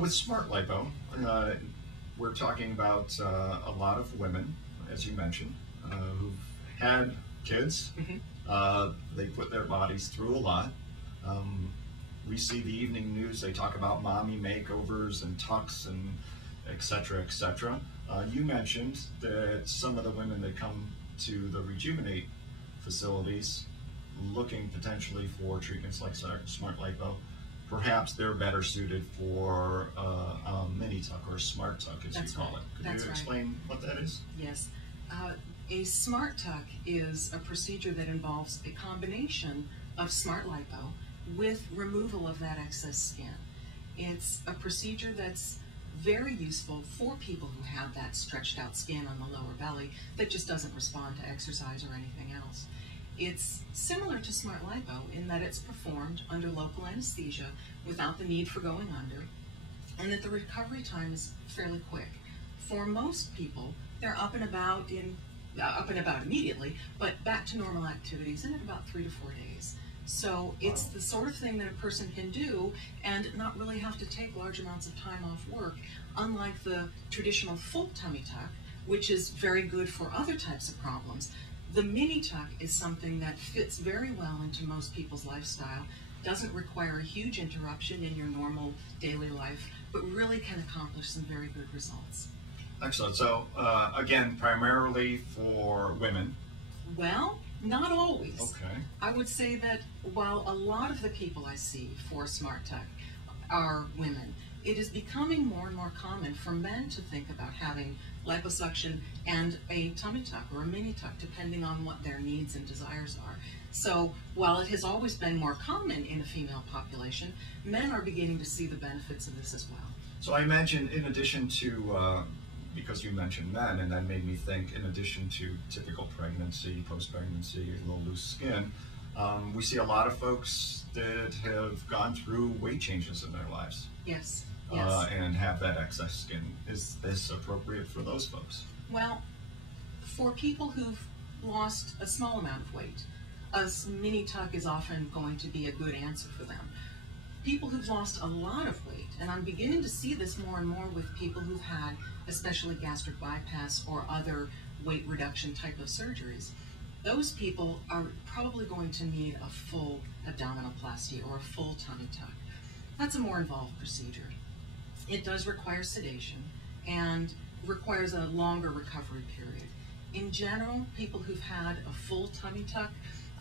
with smart lipo, we're talking about a lot of women, as you mentioned, who've had kids. They put their bodies through a lot. We see the evening news, they talk about mommy makeovers and tucks and et cetera, et cetera. You mentioned that some of the women that come to the Rejuvenate facilities looking potentially for treatments like smart lipo, perhaps they're better suited for a mini tuck or a SmartTuck, as you call it. Could you explain what that is? Yes. A SmartTuck is a procedure that involves a combination of smart lipo with removal of that excess skin. It's a procedure that's very useful for people who have that stretched out skin on the lower belly that just doesn't respond to exercise or anything else. It's similar to smart lipo in that it's performed under local anesthesia without the need for going under, and that the recovery time is fairly quick. For most people, they're up and about immediately, but back to normal activities in about 3 to 4 days. So it's the sort of thing that a person can do and not really have to take large amounts of time off work, unlike the traditional full tummy tuck, which is very good for other types of problems. The mini tuck is something that fits very well into most people's lifestyle, doesn't require a huge interruption in your normal daily life, but really can accomplish some very good results. Excellent. So again, primarily for women. Well, not always. Okay. I would say that while a lot of the people I see for SmartTuck are women, it is becoming more and more common for men to think about having liposuction and a tummy tuck or a mini tuck, depending on what their needs and desires are. So while it has always been more common in the female population, men are beginning to see the benefits of this as well. So I imagine, in addition to because you mentioned men, and that made me think, in addition to typical pregnancy, post-pregnancy, a little loose skin, we see a lot of folks that have gone through weight changes in their lives. Yes, yes. And have that excess skin. Is this appropriate for those folks? Well, for people who've lost a small amount of weight, a mini tuck is often going to be a good answer for them. People who've lost a lot of weight, and I'm beginning to see this more and more with people who've had especially gastric bypass or other weight reduction type of surgeries, those people are probably going to need a full abdominoplasty or a full tummy tuck. That's a more involved procedure. It does require sedation and requires a longer recovery period. In general, people who've had a full tummy tuck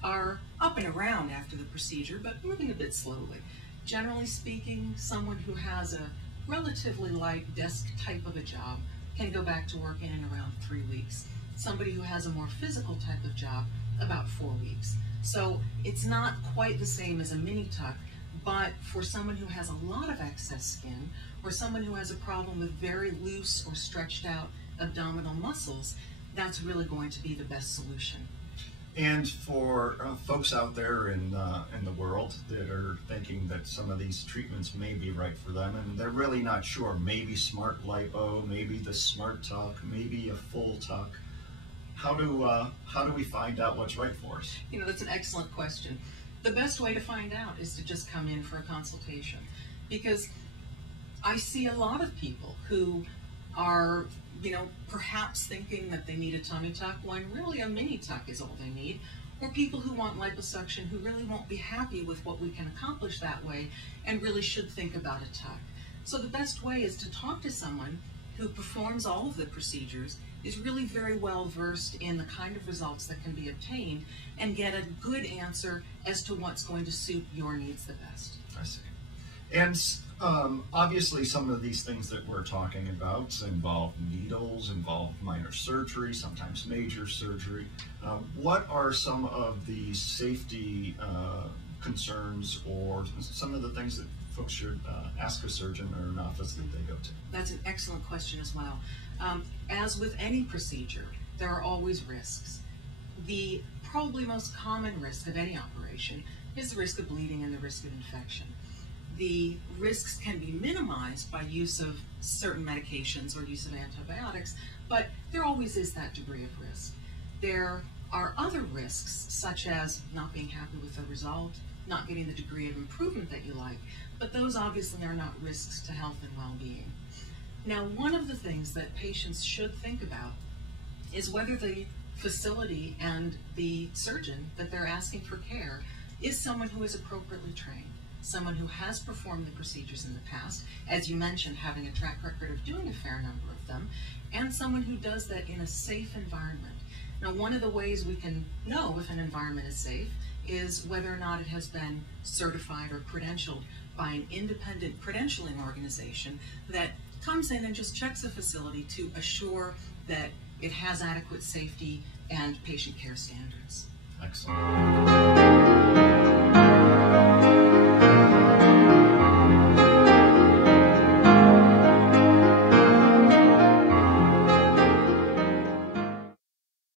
are up and around after the procedure, but moving a bit slowly. Generally speaking, someone who has a relatively light desk type of a job can go back to work in and around 3 weeks. Somebody who has a more physical type of job, about 4 weeks. So it's not quite the same as a mini tuck, but for someone who has a lot of excess skin, or someone who has a problem with very loose or stretched out abdominal muscles, that's really going to be the best solution. And for folks out there in the world that are thinking that some of these treatments may be right for them, and they're really not sure, maybe smart lipo, maybe the smart tuck, maybe a full tuck, how do we find out what's right for us? You know, that's an excellent question. The best way to find out is to just come in for a consultation, because I see a lot of people who are, you know, perhaps thinking that they need a tummy tuck when really a mini tuck is all they need, or people who want liposuction who really won't be happy with what we can accomplish that way and really should think about a tuck. So the best way is to talk to someone who performs all of the procedures, is really very well versed in the kind of results that can be obtained, and get a good answer as to what's going to suit your needs the best. I see. And obviously some of these things that we're talking about involve needles, involve minor surgery, sometimes major surgery. What are some of the safety concerns or some of the things that folks should ask a surgeon or an office that they go to? That's an excellent question as well. As with any procedure, there are always risks. The probably most common risk of any operation is the risk of bleeding and the risk of infection. The risks can be minimized by use of certain medications or use of antibiotics, but there always is that degree of risk. There are other risks, such as not being happy with the result, not getting the degree of improvement that you like, but those obviously are not risks to health and well-being. Now, one of the things that patients should think about is whether the facility and the surgeon that they're asking for care is someone who is appropriately trained, someone who has performed the procedures in the past, as you mentioned, having a track record of doing a fair number of them, and someone who does that in a safe environment. Now, one of the ways we can know if an environment is safe is whether or not it has been certified or credentialed by an independent credentialing organization that comes in and just checks a facility to assure that it has adequate safety and patient care standards. Excellent.